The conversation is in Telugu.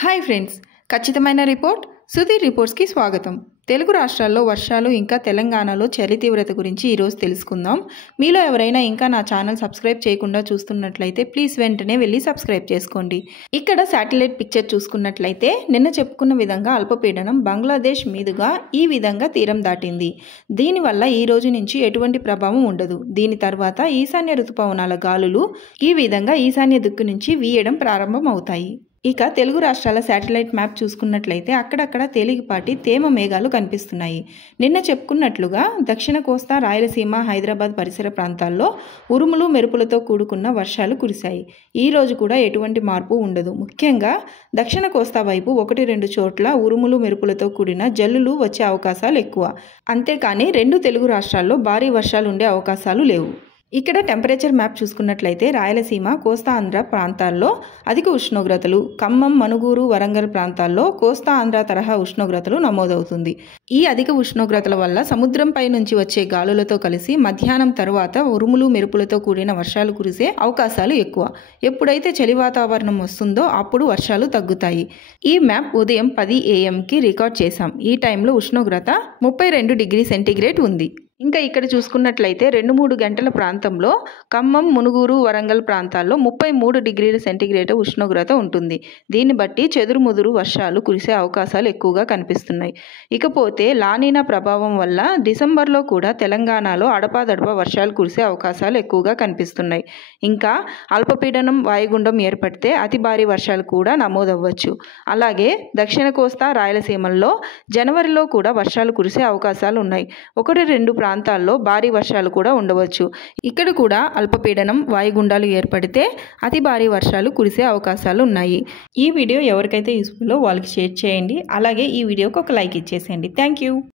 హాయ్ ఫ్రెండ్స్, ఖచ్చితమైన రిపోర్ట్ సుధీర్ రిపోర్ట్స్కి స్వాగతం. తెలుగు రాష్ట్రాల్లో వర్షాలు ఇంకా తెలంగాణలో చలి తీవ్రత గురించి ఈరోజు తెలుసుకుందాం. మీలో ఎవరైనా ఇంకా నా ఛానల్ సబ్స్క్రైబ్ చేయకుండా చూస్తున్నట్లయితే ప్లీజ్ వెంటనే వెళ్ళి సబ్స్క్రైబ్ చేసుకోండి. ఇక్కడ శాటిలైట్ పిక్చర్ చూసుకున్నట్లయితే నిన్న చెప్పుకున్న విధంగా అల్పపీడనం బంగ్లాదేశ్ మీదుగా ఈ విధంగా తీరం దాటింది. దీనివల్ల ఈ రోజు నుంచి ఎటువంటి ప్రభావం ఉండదు. దీని తర్వాత ఈశాన్య ఋతుపవనాల గాలులు ఈ విధంగా ఈశాన్య దిక్కు నుంచి వీయడం ప్రారంభం అవుతాయి. ఇక తెలుగు రాష్ట్రాల శాటిలైట్ మ్యాప్ చూసుకున్నట్లయితే అక్కడక్కడ తేలికపాటి తేమ మేఘాలు కనిపిస్తున్నాయి. నిన్న చెప్పుకున్నట్లుగా దక్షిణ కోస్తా, రాయలసీమ, హైదరాబాద్ పరిసర ప్రాంతాల్లో ఉరుములు మెరుపులతో కూడుకున్న వర్షాలు కురిశాయి. ఈ రోజు కూడా ఎటువంటి మార్పు ఉండదు. ముఖ్యంగా దక్షిణ కోస్తా వైపు 1-2 చోట్ల ఉరుములు మెరుపులతో కూడిన జల్లులు వచ్చే అవకాశాలు ఎక్కువ. అంతేకాని 2 తెలుగు రాష్ట్రాల్లో భారీ వర్షాలు ఉండే అవకాశాలు లేవు. ఇక్కడ టెంపరేచర్ మ్యాప్ చూసుకున్నట్లయితే రాయలసీమ, కోస్తా ఆంధ్ర ప్రాంతాల్లో అధిక ఉష్ణోగ్రతలు, ఖమ్మం, మనుగూరు, వరంగల్ ప్రాంతాల్లో కోస్తా ఆంధ్ర తరహా ఉష్ణోగ్రతలు నమోదవుతుంది. ఈ అధిక ఉష్ణోగ్రతల వల్ల సముద్రంపై నుంచి వచ్చే గాలులతో కలిసి మధ్యాహ్నం తరువాత ఉరుములు మెరుపులతో కూడిన వర్షాలు కురిసే అవకాశాలు ఎక్కువ. ఎప్పుడైతే చలి వాతావరణం వస్తుందో అప్పుడు వర్షాలు తగ్గుతాయి. ఈ మ్యాప్ ఉదయం 10 AM రికార్డ్ చేశాం. ఈ టైంలో ఉష్ణోగ్రత 32 డిగ్రీ సెంటీగ్రేడ్ ఉంది. ఇంకా ఇక్కడ చూసుకున్నట్లయితే 2-3 గంటల ప్రాంతంలో ఖమ్మం, మునుగూరు, వరంగల్ ప్రాంతాల్లో 33 డిగ్రీల సెంటీగ్రేడ్ ఉష్ణోగ్రత ఉంటుంది. దీన్ని బట్టి చెదురుముదురు వర్షాలు కురిసే అవకాశాలు ఎక్కువగా కనిపిస్తున్నాయి. ఇకపోతే లానినా ప్రభావం వల్ల డిసెంబర్లో కూడా తెలంగాణలో అడపాదడపా వర్షాలు కురిసే అవకాశాలు ఎక్కువగా కనిపిస్తున్నాయి. ఇంకా అల్పపీడనం వాయుగుండం ఏర్పడితే అతి భారీ వర్షాలు కూడా నమోదవ్వచ్చు. అలాగే దక్షిణ కోస్తా, రాయలసీమల్లో జనవరిలో కూడా వర్షాలు కురిసే అవకాశాలు ఉన్నాయి. 1-2 ప్రాంతాల్లో భారీ వర్షాలు కూడా ఉండవచ్చు. ఇక్కడ కూడా అల్పపీడనం వాయుగుండాలు ఏర్పడితే అతి భారీ వర్షాలు కురిసే అవకాశాలు ఉన్నాయి. ఈ వీడియో ఎవరికైతే యూస్ఫుల్లో వాళ్ళకి షేర్ చేయండి. అలాగే ఈ వీడియోకి ఒక లైక్ ఇచ్చేసేయండి. Thank you.